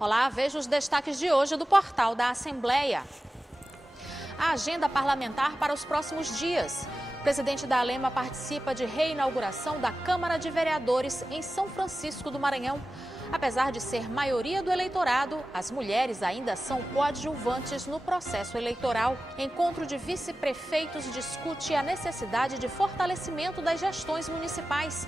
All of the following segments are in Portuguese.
Olá, veja os destaques de hoje do portal da Assembleia. A agenda parlamentar para os próximos dias. O presidente da ALEMA participa de reinauguração da Câmara de Vereadores em São Francisco do Maranhão. Apesar de ser maioria do eleitorado, as mulheres ainda são coadjuvantes no processo eleitoral. Encontro de vice-prefeitos discute a necessidade de fortalecimento das gestões municipais.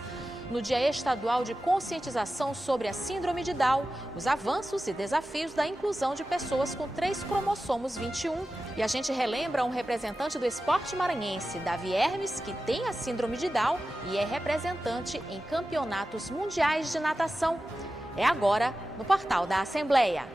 No Dia Estadual de Conscientização sobre a Síndrome de Down, os avanços e desafios da inclusão de pessoas com 3 cromossomos 21. E a gente relembra um representante do esporte maranhense, Davi Hermes, que tem a Síndrome de Down e é representante em campeonatos mundiais de natação. É agora no portal da Assembleia.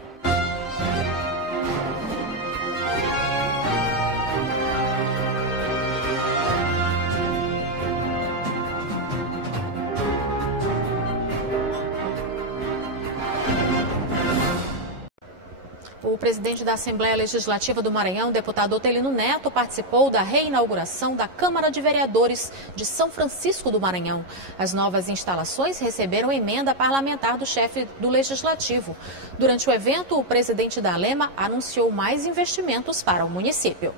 O presidente da Assembleia Legislativa do Maranhão, deputado Otelino Neto, participou da reinauguração da Câmara de Vereadores de São Francisco do Maranhão. As novas instalações receberam emenda parlamentar do chefe do Legislativo. Durante o evento, o presidente da ALEMA anunciou mais investimentos para o município.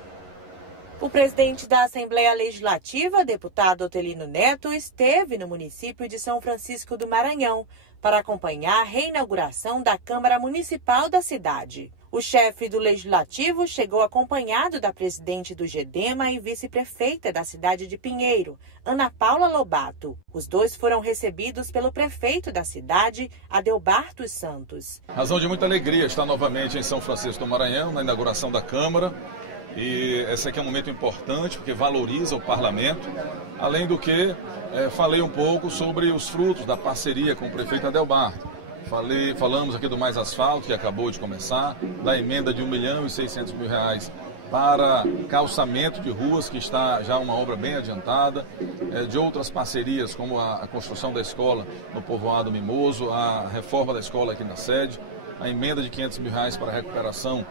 O presidente da Assembleia Legislativa, deputado Otelino Neto, esteve no município de São Francisco do Maranhão para acompanhar a reinauguração da Câmara Municipal da cidade. O chefe do Legislativo chegou acompanhado da presidente do GEDEMA e vice-prefeita da cidade de Pinheiro, Ana Paula Lobato. Os dois foram recebidos pelo prefeito da cidade, Adelbarto Santos. Razão de muita alegria estar novamente em São Francisco do Maranhão, na inauguração da Câmara. E esse aqui é um momento importante, porque valoriza o parlamento. Além do que, falei um pouco sobre os frutos da parceria com o prefeito Adelbarto. Falamos aqui do Mais Asfalto, que acabou de começar, da emenda de R$1.600.000 para calçamento de ruas, que está já uma obra bem adiantada, de outras parcerias, como a construção da escola no povoado Mimoso, a reforma da escola aqui na sede, a emenda de R$500.000 para a recuperação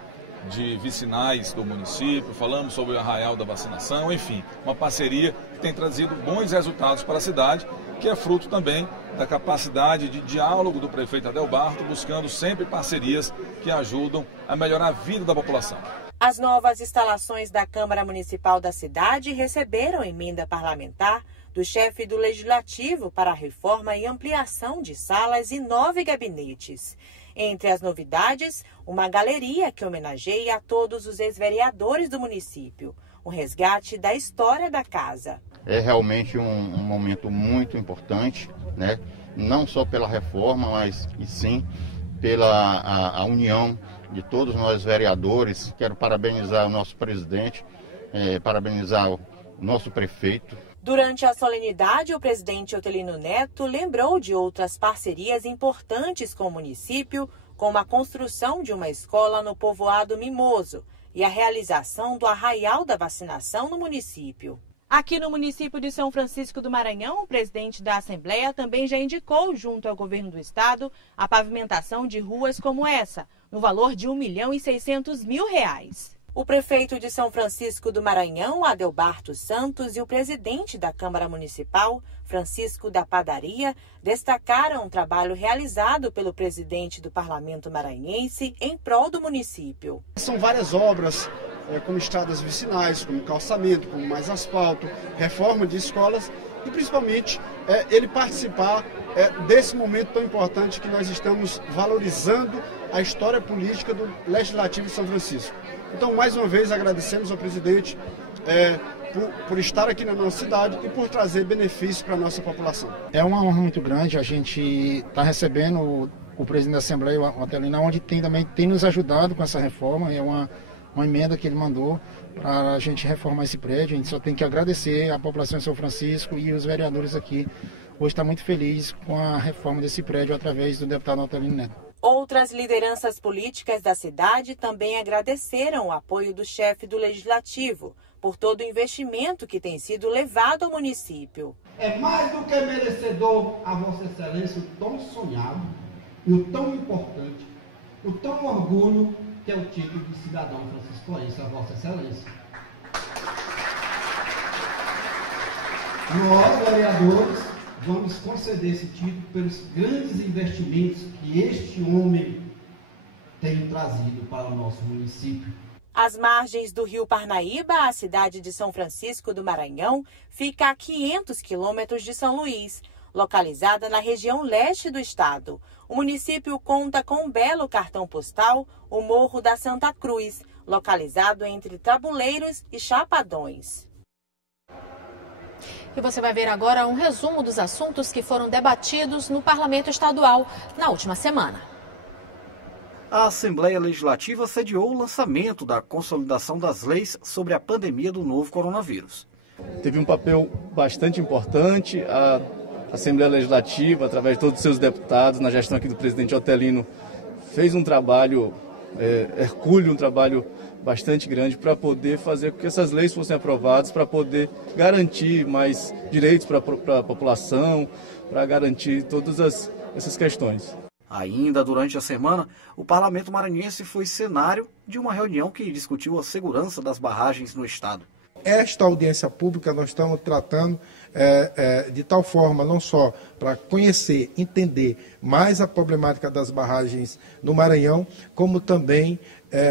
de vicinais do município, falamos sobre o arraial da vacinação, enfim, uma parceria que tem trazido bons resultados para a cidade, que é fruto também da capacidade de diálogo do prefeito Adelbarto, buscando sempre parcerias que ajudam a melhorar a vida da população. As novas instalações da Câmara Municipal da cidade receberam emenda parlamentar do chefe do Legislativo para a reforma e ampliação de salas e 9 gabinetes. Entre as novidades, uma galeria que homenageia a todos os ex-vereadores do município, o resgate da história da casa. É realmente um momento muito importante, né? Não só pela reforma, mas e sim pela a união de todos nós vereadores. Quero parabenizar o nosso presidente, parabenizar o nosso prefeito. Durante a solenidade, o presidente Otelino Neto lembrou de outras parcerias importantes com o município, como a construção de uma escola no povoado Mimoso e a realização do arraial da vacinação no município. Aqui no município de São Francisco do Maranhão, o presidente da Assembleia também já indicou, junto ao governo do estado, a pavimentação de ruas como essa, no valor de R$1.600.000. O prefeito de São Francisco do Maranhão, Adelbarto Santos, e o presidente da Câmara Municipal, Francisco da Padaria, destacaram o trabalho realizado pelo presidente do Parlamento Maranhense em prol do município. São várias obras, como estradas vicinais, como calçamento, como mais asfalto, reforma de escolas e principalmente ele participar desse momento tão importante que nós estamos valorizando a história política do Legislativo de São Francisco. Então, mais uma vez, agradecemos ao presidente por estar aqui na nossa cidade e por trazer benefícios para a nossa população. É uma honra muito grande, a gente está recebendo o presidente da Assembleia, o Otelino, onde também tem nos ajudado com essa reforma, é uma emenda que ele mandou para a gente reformar esse prédio. A gente só tem que agradecer à população de São Francisco e os vereadores aqui. Hoje está muito feliz com a reforma desse prédio através do deputado Otelino Neto. Outras lideranças políticas da cidade também agradeceram o apoio do chefe do Legislativo por todo o investimento que tem sido levado ao município. É mais do que merecedor a Vossa Excelência o tão sonhado e o tão importante, o tão orgulho que é o título de cidadão franciscoense, a Vossa Excelência. Nós, vereadores, vamos conceder esse título pelos grandes investimentos que este homem tenho trazido para o nosso município. Às margens do rio Parnaíba, a cidade de São Francisco do Maranhão fica a 500 quilômetros de São Luís, localizada na região leste do estado. O município conta com um belo cartão postal, o Morro da Santa Cruz, localizado entre Tabuleiros e Chapadões. E você vai ver agora um resumo dos assuntos que foram debatidos no Parlamento Estadual na última semana. A Assembleia Legislativa sediou o lançamento da consolidação das leis sobre a pandemia do novo coronavírus. Teve um papel bastante importante. A Assembleia Legislativa, através de todos os seus deputados, na gestão aqui do presidente Otelino, fez um trabalho hercúleo, um trabalho bastante grande para poder fazer com que essas leis fossem aprovadas, para poder garantir mais direitos para a população, para garantir todas essas questões. Ainda durante a semana, o Parlamento Maranhense foi cenário de uma reunião que discutiu a segurança das barragens no estado. Esta audiência pública nós estamos tratando de tal forma, não só para conhecer, entender mais a problemática das barragens no Maranhão, como também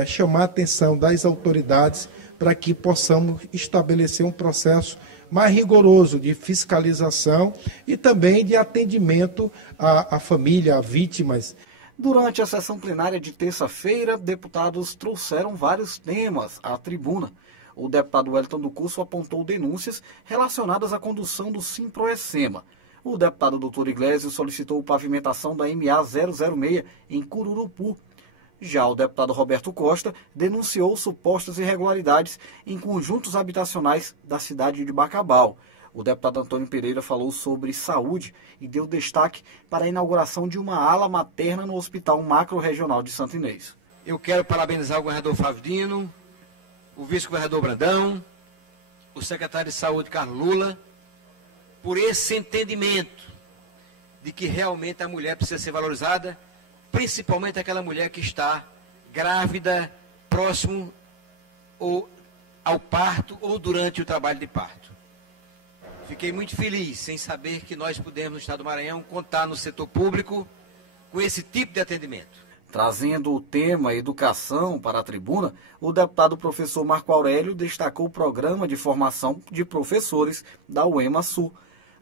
chamar a atenção das autoridades para que possamos estabelecer um processo mais rigoroso de fiscalização e também de atendimento à família, a vítimas. Durante a sessão plenária de terça-feira, deputados trouxeram vários temas à tribuna. O deputado Wellington do Curso apontou denúncias relacionadas à condução do Simproecema. O deputado Dr. Iglesias solicitou pavimentação da MA 006 em Cururupu. Já o deputado Roberto Costa denunciou supostas irregularidades em conjuntos habitacionais da cidade de Bacabal. O deputado Antônio Pereira falou sobre saúde e deu destaque para a inauguração de uma ala materna no Hospital Macro-Regional de Santo Inês. Eu quero parabenizar o governador Flávio Dino, o vice-governador Brandão, o secretário de Saúde Carlos Lula, por esse entendimento de que realmente a mulher precisa ser valorizada, principalmente aquela mulher que está grávida, próximo ou ao parto ou durante o trabalho de parto. Fiquei muito feliz em saber que nós podemos, no estado do Maranhão, contar no setor público com esse tipo de atendimento. Trazendo o tema educação para a tribuna, o deputado professor Marco Aurélio destacou o programa de formação de professores da UEMA-Sul.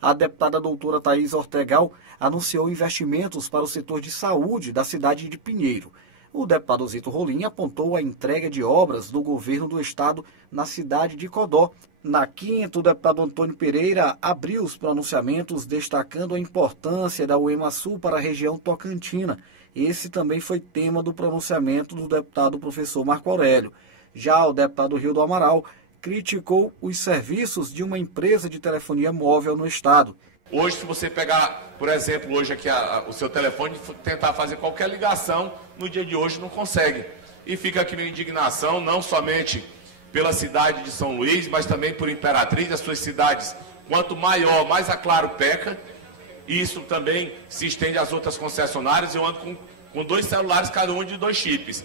A deputada doutora Thaís Ortegal anunciou investimentos para o setor de saúde da cidade de Pinheiro. O deputado Zito Rolim apontou a entrega de obras do governo do estado na cidade de Codó. Na quinta, o deputado Antônio Pereira abriu os pronunciamentos destacando a importância da UEMA-Sul para a região tocantina. Esse também foi tema do pronunciamento do deputado professor Marco Aurélio. Já o deputado Rio do Amaral criticou os serviços de uma empresa de telefonia móvel no estado. Hoje, se você pegar, por exemplo, hoje aqui o seu telefone e tentar fazer qualquer ligação, no dia de hoje não consegue. E fica aqui minha indignação, não somente pela cidade de São Luís, mas também por Imperatriz, as suas cidades. Quanto maior, mais a Claro peca. Isso também se estende às outras concessionárias. Eu ando com 2 celulares, cada um de 2 chips.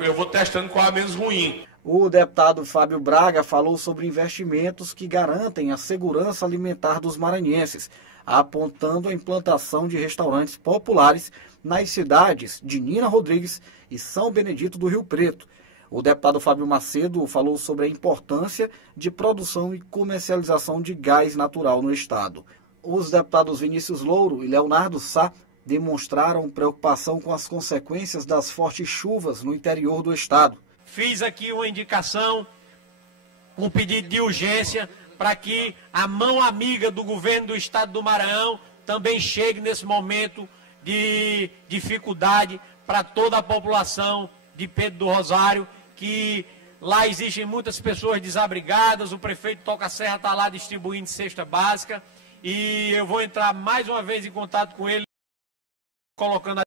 Eu vou testando qual é a menos ruim. O deputado Fábio Braga falou sobre investimentos que garantem a segurança alimentar dos maranhenses, apontando a implantação de restaurantes populares nas cidades de Nina Rodrigues e São Benedito do Rio Preto. O deputado Fábio Macedo falou sobre a importância de produção e comercialização de gás natural no estado. Os deputados Vinícius Louro e Leonardo Sá demonstraram preocupação com as consequências das fortes chuvas no interior do estado. Fiz aqui uma indicação, um pedido de urgência para que a mão amiga do governo do estado do Maranhão também chegue nesse momento de dificuldade para toda a população de Pedro do Rosário, que lá existem muitas pessoas desabrigadas. O prefeito Toca Serra está lá distribuindo cesta básica e eu vou entrar mais uma vez em contato com ele, colocando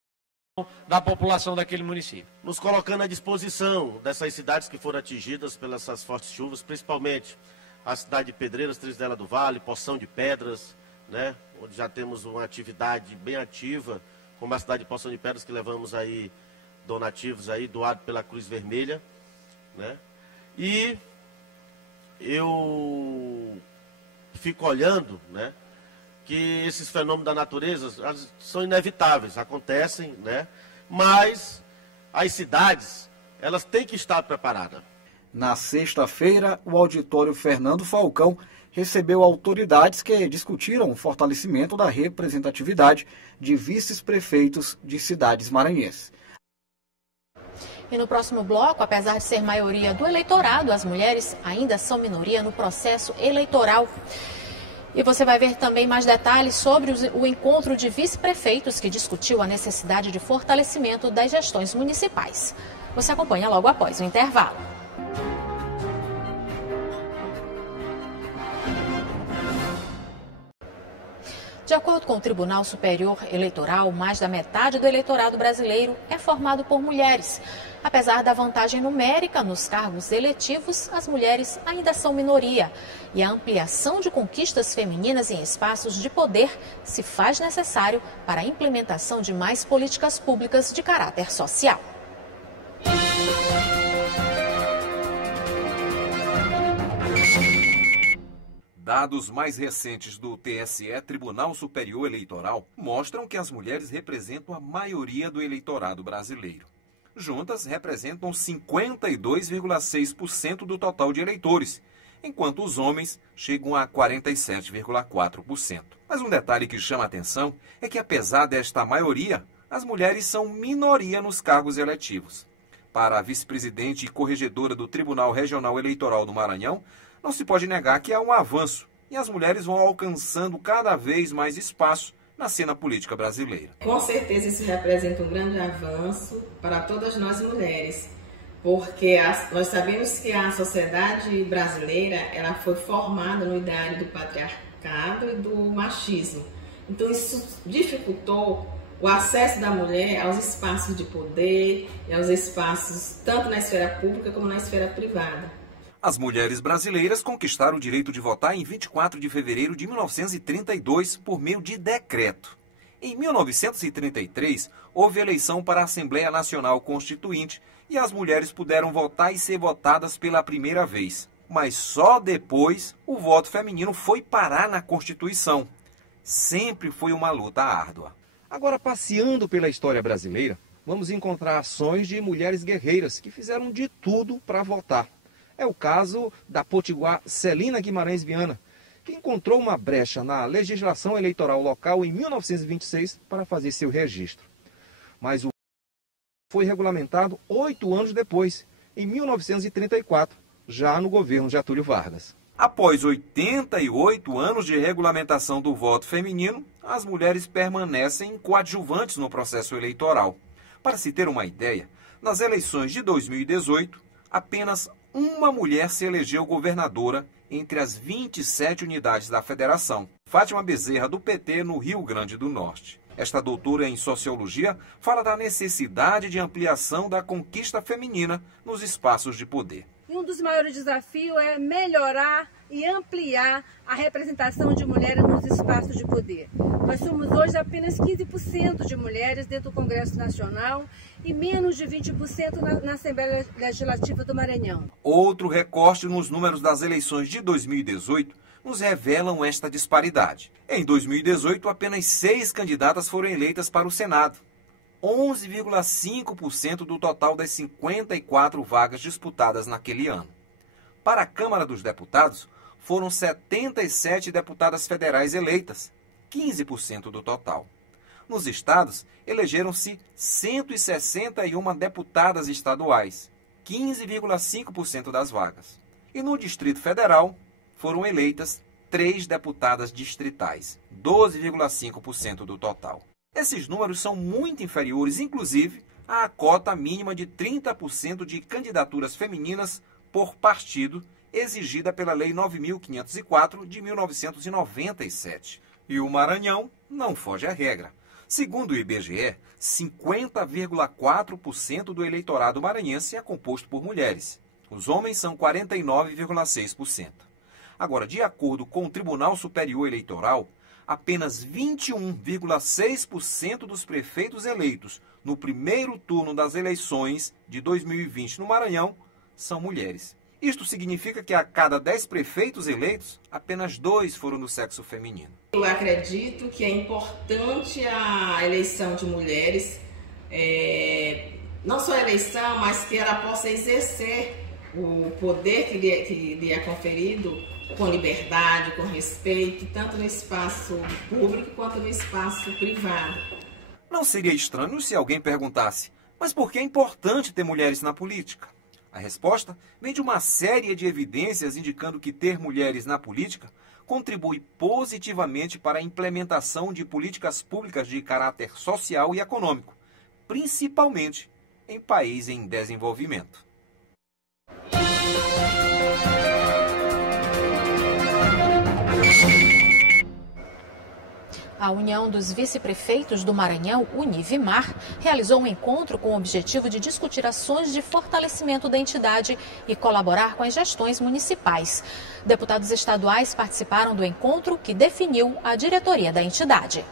da população daquele município. Nos colocando à disposição dessas cidades que foram atingidas pelas fortes chuvas, principalmente a cidade de Pedreiras, Trisdela do Vale, Poção de Pedras, né, onde já temos uma atividade bem ativa, como a cidade de Poção de Pedras, que levamos aí donativos aí, doado pela Cruz Vermelha, né, e eu fico olhando, né, que esses fenômenos da natureza são inevitáveis, acontecem, né? Mas as cidades, elas têm que estar preparadas. Na sexta-feira, o auditório Fernando Falcão recebeu autoridades que discutiram o fortalecimento da representatividade de vice-prefeitos de cidades maranhenses. E no próximo bloco, apesar de ser maioria do eleitorado, as mulheres ainda são minoria no processo eleitoral. E você vai ver também mais detalhes sobre o encontro de vice-prefeitos que discutiu a necessidade de fortalecimento das gestões municipais. Você acompanha logo após o intervalo. De acordo com o Tribunal Superior Eleitoral, mais da metade do eleitorado brasileiro é formado por mulheres. Apesar da vantagem numérica nos cargos eletivos, as mulheres ainda são minoria. E a ampliação de conquistas femininas em espaços de poder se faz necessário para a implementação de mais políticas públicas de caráter social. Dados mais recentes do TSE, Tribunal Superior Eleitoral, mostram que as mulheres representam a maioria do eleitorado brasileiro. Juntas, representam 52,6% do total de eleitores, enquanto os homens chegam a 47,4%. Mas um detalhe que chama a atenção é que, apesar desta maioria, as mulheres são minoria nos cargos eletivos. Para a vice-presidente e corregedora do Tribunal Regional Eleitoral do Maranhão, não se pode negar que há um avanço e as mulheres vão alcançando cada vez mais espaço na cena política brasileira. Com certeza isso representa um grande avanço para todas nós mulheres, porque nós sabemos que a sociedade brasileira ela foi formada no ideário do patriarcado e do machismo. Então isso dificultou o acesso da mulher aos espaços de poder e aos espaços tanto na esfera pública como na esfera privada. As mulheres brasileiras conquistaram o direito de votar em 24 de fevereiro de 1932 por meio de decreto. Em 1933, houve eleição para a Assembleia Nacional Constituinte e as mulheres puderam votar e ser votadas pela primeira vez. Mas só depois o voto feminino foi parar na Constituição. Sempre foi uma luta árdua. Agora, passeando pela história brasileira, vamos encontrar ações de mulheres guerreiras que fizeram de tudo para votar. É o caso da potiguar Celina Guimarães Viana, que encontrou uma brecha na legislação eleitoral local em 1926 para fazer seu registro. Mas o foi regulamentado 8 anos depois, em 1934, já no governo Getúlio Vargas. Após 88 anos de regulamentação do voto feminino, as mulheres permanecem coadjuvantes no processo eleitoral. Para se ter uma ideia, nas eleições de 2018, apenas uma mulher se elegeu governadora entre as 27 unidades da federação. Fátima Bezerra, do PT, no Rio Grande do Norte. Esta doutora em sociologia fala da necessidade de ampliação da conquista feminina nos espaços de poder. E um dos maiores desafios é melhorar e ampliar a representação de mulheres nos espaços de poder. Nós somos hoje apenas 15% de mulheres dentro do Congresso Nacional e menos de 20% na Assembleia Legislativa do Maranhão. Outro recorte nos números das eleições de 2018 nos revelam esta disparidade. Em 2018, apenas 6 candidatas foram eleitas para o Senado. 11,5% do total das 54 vagas disputadas naquele ano. Para a Câmara dos Deputados, foram 77 deputadas federais eleitas, 15% do total. Nos estados, elegeram-se 161 deputadas estaduais, 15,5% das vagas. E no Distrito Federal, foram eleitas 3 deputadas distritais, 12,5% do total. Esses números são muito inferiores, inclusive, à cota mínima de 30% de candidaturas femininas por partido, exigida pela Lei 9.504 de 1997. E o Maranhão não foge à regra. Segundo o IBGE, 50,4% do eleitorado maranhense é composto por mulheres. Os homens são 49,6%. Agora, de acordo com o Tribunal Superior Eleitoral, apenas 21,6% dos prefeitos eleitos no primeiro turno das eleições de 2020 no Maranhão são mulheres. Isto significa que a cada 10 prefeitos eleitos, apenas 2 foram do sexo feminino. Eu acredito que é importante a eleição de mulheres não só a eleição, mas que ela possa exercer o poder que lhe é conferido com liberdade, com respeito, tanto no espaço público quanto no espaço privado. Não seria estranho se alguém perguntasse, mas por que é importante ter mulheres na política? A resposta vem de uma série de evidências indicando que ter mulheres na política contribui positivamente para a implementação de políticas públicas de caráter social e econômico, principalmente em países em desenvolvimento. A União dos Vice-Prefeitos do Maranhão, Univimar, realizou um encontro com o objetivo de discutir ações de fortalecimento da entidade e colaborar com as gestões municipais. Deputados estaduais participaram do encontro que definiu a diretoria da entidade.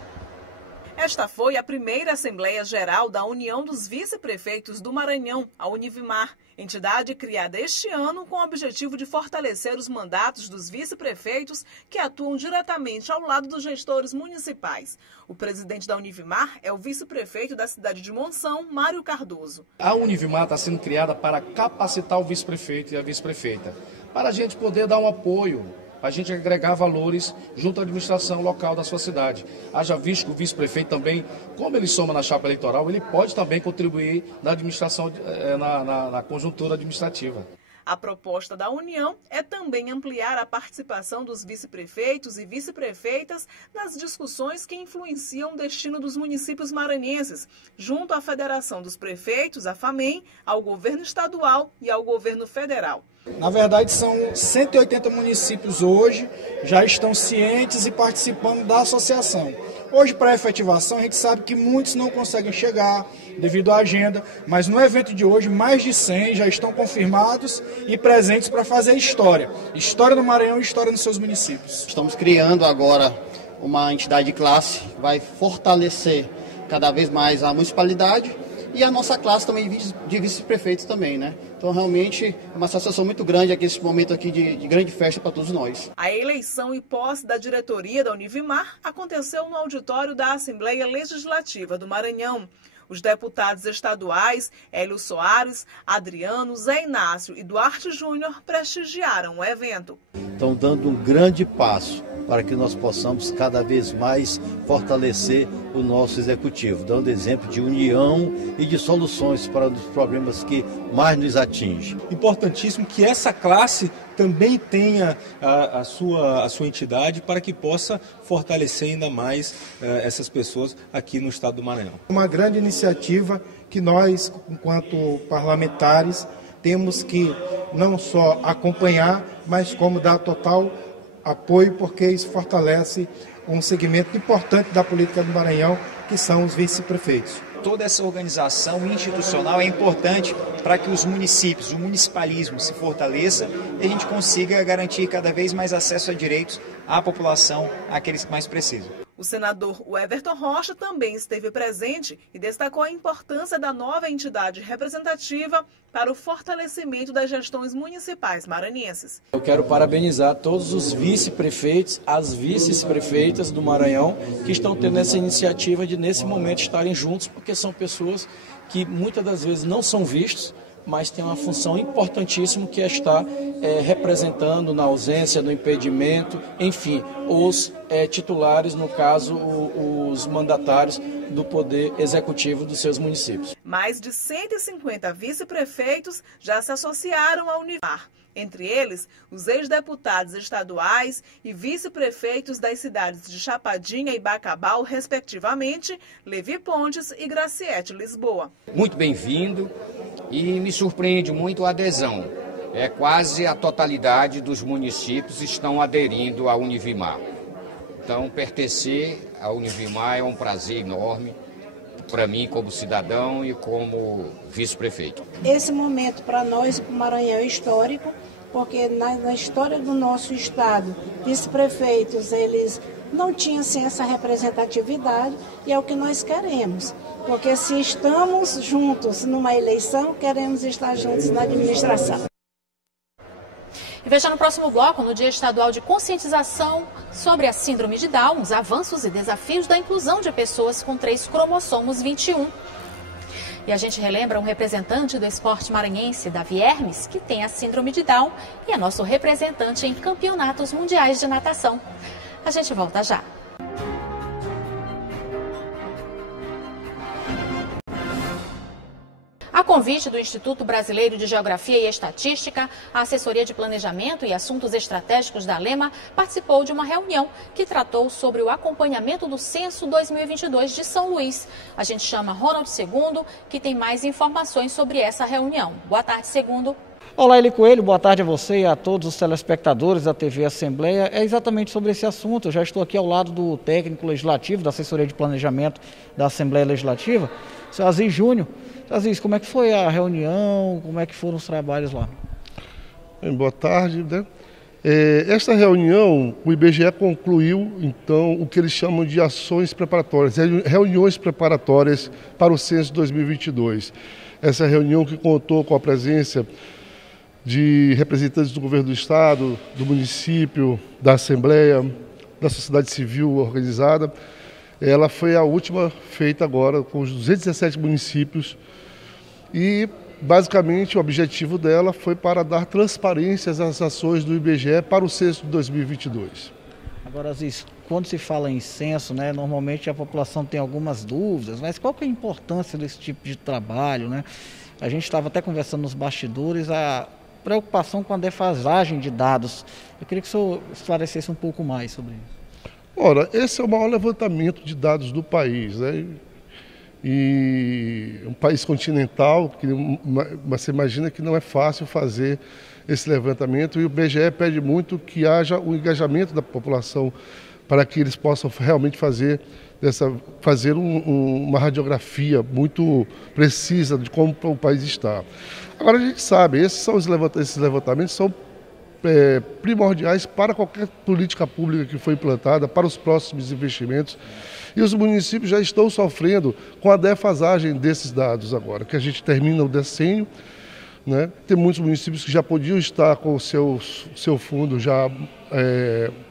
Esta foi a primeira Assembleia Geral da União dos Vice-Prefeitos do Maranhão, a Univimar, entidade criada este ano com o objetivo de fortalecer os mandatos dos vice-prefeitos que atuam diretamente ao lado dos gestores municipais. O presidente da Univimar é o vice-prefeito da cidade de Monção, Mário Cardoso. A Univimar está sendo criada para capacitar o vice-prefeito e a vice-prefeita, para a gente poder dar um apoio, para a gente agregar valores junto à administração local da sua cidade. Haja visto que o vice-prefeito também, como ele soma na chapa eleitoral, ele pode também contribuir na administração, na conjuntura administrativa. A proposta da União é também ampliar a participação dos vice-prefeitos e vice-prefeitas nas discussões que influenciam o destino dos municípios maranhenses, junto à Federação dos Prefeitos, a FAMEM, ao governo estadual e ao governo federal. Na verdade, são 180 municípios hoje, já estão cientes e participando da associação. Hoje, para a efetivação, a gente sabe que muitos não conseguem chegar devido à agenda, mas no evento de hoje, mais de 100 já estão confirmados e presentes para fazer história. História no Maranhão e história nos seus municípios. Estamos criando agora uma entidade de classe que vai fortalecer cada vez mais a municipalidade e a nossa classe também de vice-prefeitos também, né? Então, realmente, é uma associação muito grande aqui, esse momento aqui de grande festa para todos nós. A eleição e posse da diretoria da Univimar aconteceu no auditório da Assembleia Legislativa do Maranhão. Os deputados estaduais Hélio Soares, Adriano, Zé Inácio e Duarte Júnior prestigiaram o evento. Estão dando um grande passo para que nós possamos cada vez mais fortalecer o nosso executivo, dando exemplo de união e de soluções para os problemas que mais nos atingem. Importantíssimo que essa classe também tenha a sua entidade para que possa fortalecer ainda mais essas pessoas aqui no estado do Maranhão. Uma grande iniciativa que nós, enquanto parlamentares, temos que não só acompanhar, mas como dar total apoio, porque isso fortalece um segmento importante da política do Maranhão, que são os vice-prefeitos. Toda essa organização institucional é importante para que os municípios, o municipalismo se fortaleça e a gente consiga garantir cada vez mais acesso a direitos à população, àqueles que mais precisam. O senador Everton Rocha também esteve presente e destacou a importância da nova entidade representativa para o fortalecimento das gestões municipais maranhenses. Eu quero parabenizar todos os vice-prefeitos, as vice-prefeitas do Maranhão que estão tendo essa iniciativa de, nesse momento, estarem juntos, porque são pessoas que muitas das vezes não são vistos, mas tem uma função importantíssima que é estar representando na ausência, no impedimento, enfim, os titulares, no caso, os mandatários do Poder Executivo dos seus municípios. Mais de 150 vice-prefeitos já se associaram à Univimar. Entre eles, os ex-deputados estaduais e vice-prefeitos das cidades de Chapadinha e Bacabal, respectivamente, Levi Pontes e Graciete Lisboa. Muito bem-vindo e me surpreende muito a adesão. Quase a totalidade dos municípios estão aderindo à Univimar. Então, pertencer à Univimar é um prazer enorme para mim como cidadão e como vice-prefeito. Esse momento para nós, para o Maranhão, é histórico, porque na história do nosso estado, vice-prefeitos, eles não tinham assim, essa representatividade e é o que nós queremos. Porque se estamos juntos numa eleição, queremos estar juntos na administração. E veja no próximo bloco, no Dia Estadual de Conscientização sobre a Síndrome de Down, os avanços e desafios da inclusão de pessoas com 3 cromossomos 21. E a gente relembra um representante do esporte maranhense, Davi Hermes, que tem a síndrome de Down e é nosso representante em campeonatos mundiais de natação. A gente volta já. A convite do Instituto Brasileiro de Geografia e Estatística, a Assessoria de Planejamento e Assuntos Estratégicos da ALEMA participou de uma reunião que tratou sobre o acompanhamento do Censo 2022 de São Luís. A gente chama Ronald II, que tem mais informações sobre essa reunião. Boa tarde, Segundo. Olá, Eli Coelho, boa tarde a você e a todos os telespectadores da TV Assembleia. É exatamente sobre esse assunto. Eu já estou aqui ao lado do técnico legislativo, da Assessoria de Planejamento da Assembleia Legislativa, o senhor Aziz Júnior. Aziz, como é que foi a reunião, como é que foram os trabalhos lá? Boa tarde, né? Esta reunião, o IBGE concluiu, então, o que eles chamam de ações preparatórias, reuniões preparatórias para o Censo 2022. Essa reunião que contou com a presença de representantes do governo do estado, do município, da Assembleia, da sociedade civil organizada. Ela foi a última feita agora com os 217 municípios e, basicamente, o objetivo dela foi para dar transparência às ações do IBGE para o censo de 2022. Agora, Aziz, quando se fala em censo, né, normalmente a população tem algumas dúvidas, mas qual que é a importância desse tipo de trabalho, né? A gente estava até conversando nos bastidores, a preocupação com a defasagem de dados. Eu queria que o senhor esclarecesse um pouco mais sobre isso. Ora, esse é o maior levantamento de dados do país, né? E um país continental, você imagina que não é fácil fazer esse levantamento, e o IBGE pede muito que haja o engajamento da população para que eles possam realmente fazer uma radiografia muito precisa de como o país está. Agora, a gente sabe, esses levantamentos são primordiais para qualquer política pública que foi implantada, para os próximos investimentos. E os municípios já estão sofrendo com a defasagem desses dados agora, que a gente termina o decênio, né? Tem muitos municípios que já podiam estar com o seu fundo já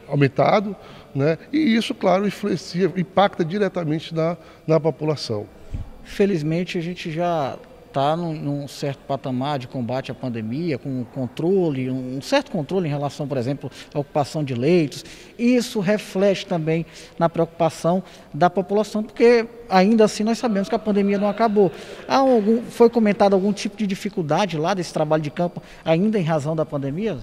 aumentado, né? E isso, claro, impacta diretamente na população. Felizmente, a gente já está num certo patamar de combate à pandemia, com controle, um certo controle em relação, por exemplo, à ocupação de leitos. Isso reflete também na preocupação da população, porque ainda assim nós sabemos que a pandemia não acabou. Foi comentado algum tipo de dificuldade lá desse trabalho de campo, ainda em razão da pandemia?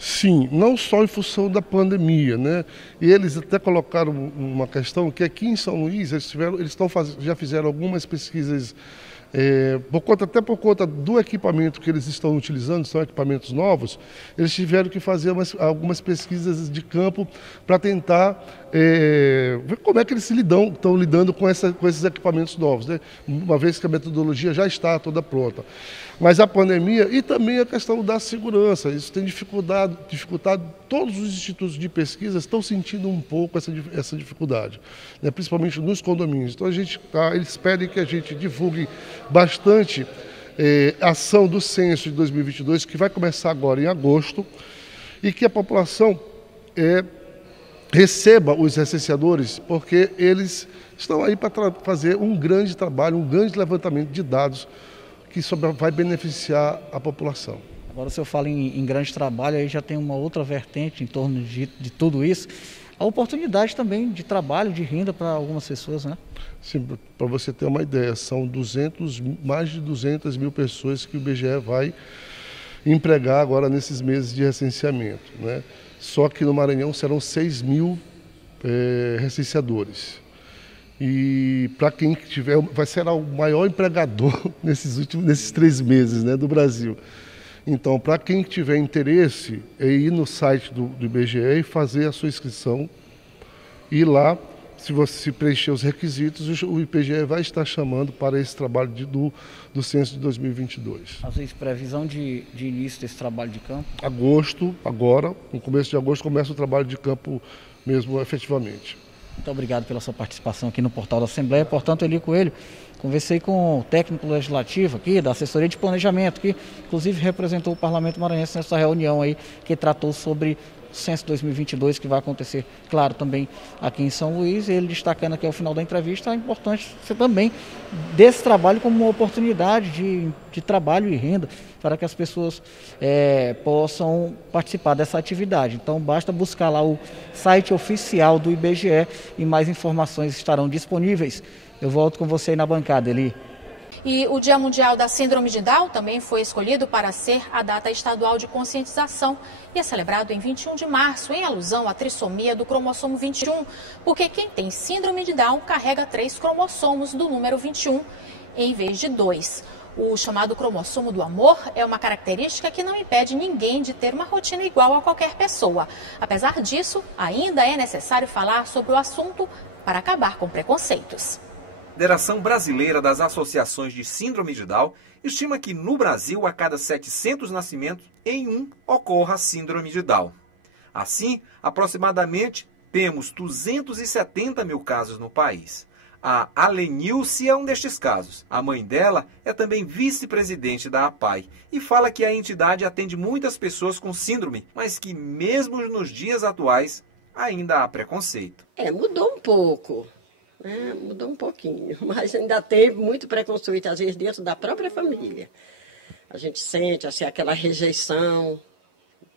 Sim, não só em função da pandemia, né? E eles até colocaram uma questão que aqui em São Luís já fizeram algumas pesquisas. Por conta do equipamento que eles estão utilizando, são equipamentos novos, eles tiveram que fazer algumas pesquisas de campo para tentar ver como é que eles estão lidando com esses equipamentos novos, né? Uma vez que a metodologia já está toda pronta. Mas a pandemia e também a questão da segurança, isso tem dificultado, todos os institutos de pesquisa estão sentindo um pouco essa dificuldade, né? Principalmente nos condomínios. Então eles pedem que a gente divulgue bastante a ação do censo de 2022, que vai começar agora em agosto, e que a população receba os recenseadores, porque eles estão aí para fazer um grande trabalho, um grande levantamento de dados que vai beneficiar a população. Agora, o senhor fala em grande trabalho, aí já tem uma outra vertente em torno de tudo isso, a oportunidade também de trabalho, de renda para algumas pessoas, né? Sim, para você ter uma ideia, são mais de 200 mil pessoas que o IBGE vai empregar agora nesses meses de recenseamento, né? Só que no Maranhão serão 6 mil recenseadores. E para quem tiver, vai ser o maior empregador nesses 3 meses, né, do Brasil. Então, para quem tiver interesse, ir no site do IBGE e fazer a sua inscrição. E lá, se você preencher os requisitos, o IBGE vai estar chamando para esse trabalho do censo de 2022. Às vezes, previsão de início desse trabalho de campo? Agosto, agora, no começo de agosto, começa o trabalho de campo mesmo efetivamente. Muito obrigado pela sua participação aqui no Portal da Assembleia. Portanto, Eli Coelho, conversei com o técnico legislativo aqui, da Assessoria de Planejamento, que inclusive representou o Parlamento Maranhense nessa reunião aí, que tratou sobre Censo 2022, que vai acontecer, claro, também aqui em São Luís. Ele destacando aqui ao final da entrevista a importância também desse trabalho como uma oportunidade de trabalho e renda para que as pessoas possam participar dessa atividade. Então basta buscar lá o site oficial do IBGE e mais informações estarão disponíveis. Eu volto com você aí na bancada, Eli. E o Dia Mundial da Síndrome de Down também foi escolhido para ser a data estadual de conscientização e é celebrado em 21 de março, em alusão à trissomia do cromossomo 21, porque quem tem síndrome de Down carrega 3 cromossomos do número 21 em vez de 2. O chamado cromossomo do amor é uma característica que não impede ninguém de ter uma rotina igual a qualquer pessoa. Apesar disso, ainda é necessário falar sobre o assunto para acabar com preconceitos. A Federação Brasileira das Associações de Síndrome de Down estima que no Brasil, a cada 700 nascimentos, em um ocorra a síndrome de Down. Assim, aproximadamente, temos 270 mil casos no país. A Alenilce é um destes casos. A mãe dela é também vice-presidente da APAI e fala que a entidade atende muitas pessoas com síndrome, mas que mesmo nos dias atuais ainda há preconceito. Mudou um pouco. Mudou um pouquinho, mas ainda tem muito preconceito, às vezes, dentro da própria família. A gente sente assim, aquela rejeição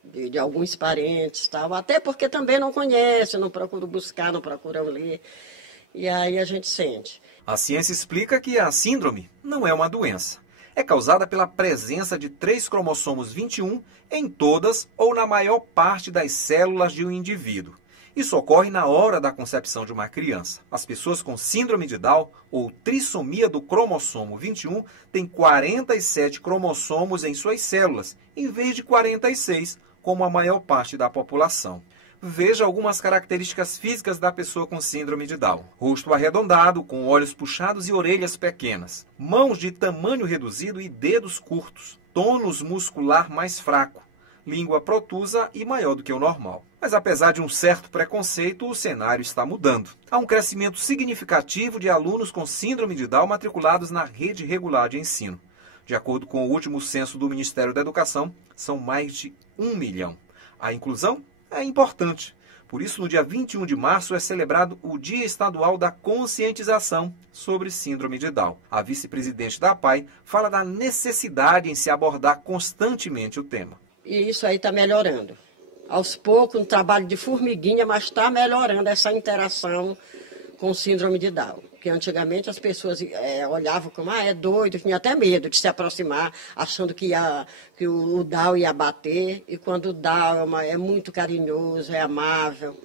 de alguns parentes, tal, até porque também não conhece, não procuram buscar, não procuram ler, e aí a gente sente. A ciência explica que a síndrome não é uma doença. É causada pela presença de 3 cromossomos 21 em todas ou na maior parte das células de um indivíduo. Isso ocorre na hora da concepção de uma criança. As pessoas com síndrome de Down ou trissomia do cromossomo 21 têm 47 cromossomos em suas células, em vez de 46, como a maior parte da população. Veja algumas características físicas da pessoa com síndrome de Down. Rosto arredondado, com olhos puxados e orelhas pequenas. Mãos de tamanho reduzido e dedos curtos. Tônus muscular mais fraco. Língua protusa e maior do que o normal. Mas apesar de um certo preconceito, o cenário está mudando. Há um crescimento significativo de alunos com síndrome de Down matriculados na rede regular de ensino. De acordo com o último censo do Ministério da Educação, são mais de 1 milhão. A inclusão é importante. Por isso, no dia 21 de março é celebrado o Dia Estadual da Conscientização sobre Síndrome de Down. A vice-presidente da APAI fala da necessidade em se abordar constantemente o tema. E isso aí está melhorando. Aos poucos, um trabalho de formiguinha, mas está melhorando essa interação com síndrome de Down. Porque antigamente as pessoas olhavam como, é doido, tinha até medo de se aproximar, achando que o Down ia bater. E quando o Down é muito carinhoso, é amável,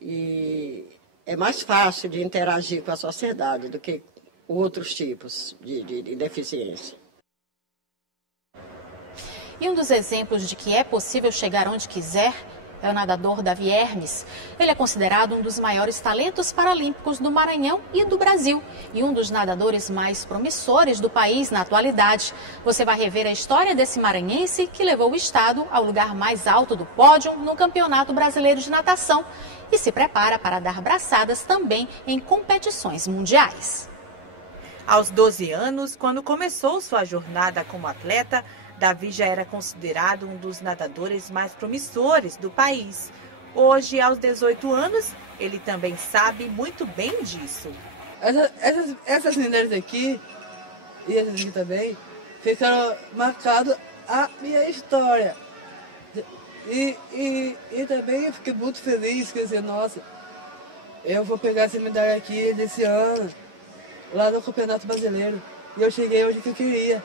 e é mais fácil de interagir com a sociedade do que outros tipos de deficiência. E um dos exemplos de que é possível chegar onde quiser é o nadador Davi Hermes. Ele é considerado um dos maiores talentos paralímpicos do Maranhão e do Brasil e um dos nadadores mais promissores do país na atualidade. Você vai rever a história desse maranhense que levou o estado ao lugar mais alto do pódio no Campeonato Brasileiro de Natação e se prepara para dar braçadas também em competições mundiais. Aos 12 anos, quando começou sua jornada como atleta, Davi já era considerado um dos nadadores mais promissores do país. Hoje, aos 18 anos, ele também sabe muito bem disso. Essas meninas aqui, e essas aqui também, ficaram marcadas a minha história. E também eu fiquei muito feliz, quer dizer, nossa, eu vou pegar essa medalha aqui desse ano, lá no Campeonato Brasileiro. E eu cheguei onde eu queria.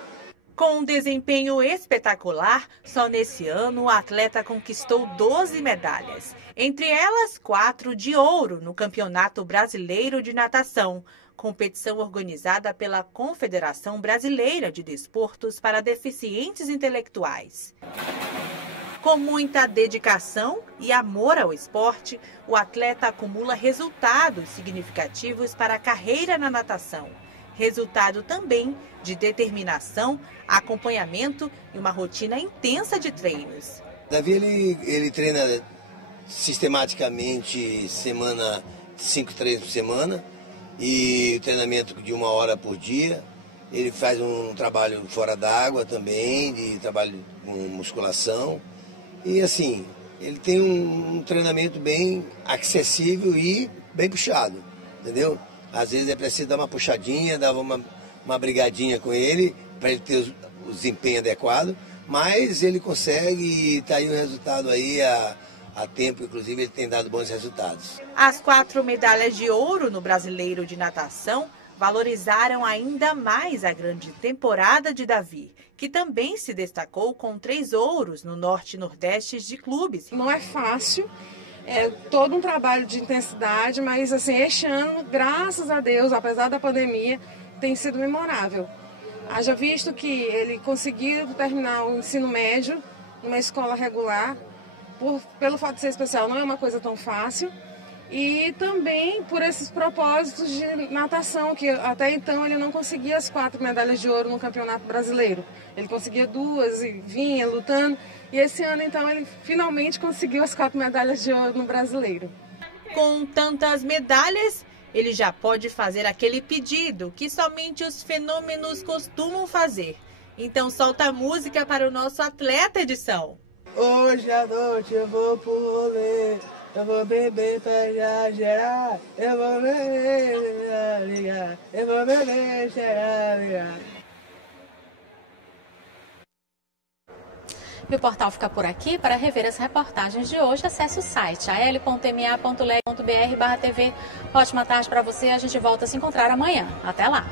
Com um desempenho espetacular, só nesse ano o atleta conquistou 12 medalhas, entre elas 4 de ouro no Campeonato Brasileiro de Natação, competição organizada pela Confederação Brasileira de Desportos para Deficientes Intelectuais. Com muita dedicação e amor ao esporte, o atleta acumula resultados significativos para a carreira na natação. Resultado também de determinação, acompanhamento e uma rotina intensa de treinos. Davi, ele treina sistematicamente 5 treinos por semana e treinamento de 1 hora por dia. Ele faz um trabalho fora d'água também, de trabalho com musculação. E assim, ele tem um treinamento bem acessível e bem puxado, entendeu? Às vezes é preciso dar uma puxadinha, dar uma brigadinha com ele, para ele ter o desempenho adequado, mas ele consegue e está aí o resultado aí há tempo, inclusive ele tem dado bons resultados. As 4 medalhas de ouro no Brasileiro de Natação valorizaram ainda mais a grande temporada de Davi, que também se destacou com 3 ouros no Norte e Nordeste de clubes. Não é fácil, é todo um trabalho de intensidade, mas assim, este ano, graças a Deus, apesar da pandemia, tem sido memorável. Haja visto que ele conseguiu terminar o ensino médio numa escola regular, pelo fato de ser especial, não é uma coisa tão fácil. E também por esses propósitos de natação, que até então ele não conseguia as 4 medalhas de ouro no Campeonato Brasileiro. Ele conseguia 2 e vinha lutando. E esse ano, então, ele finalmente conseguiu as 4 medalhas de ouro no Brasileiro. Com tantas medalhas, ele já pode fazer aquele pedido que somente os fenômenos costumam fazer. Então solta a música para o nosso atleta, Edição. Hoje à noite eu vou pro rolê. Eu vou beber pra exagerar, eu vou beber, ligar, eu vou beber, cheirar, ligar. E o portal fica por aqui. Para rever as reportagens de hoje, acesse o site al.ma.leg.br/tv. Ótima tarde para você, a gente volta a se encontrar amanhã. Até lá!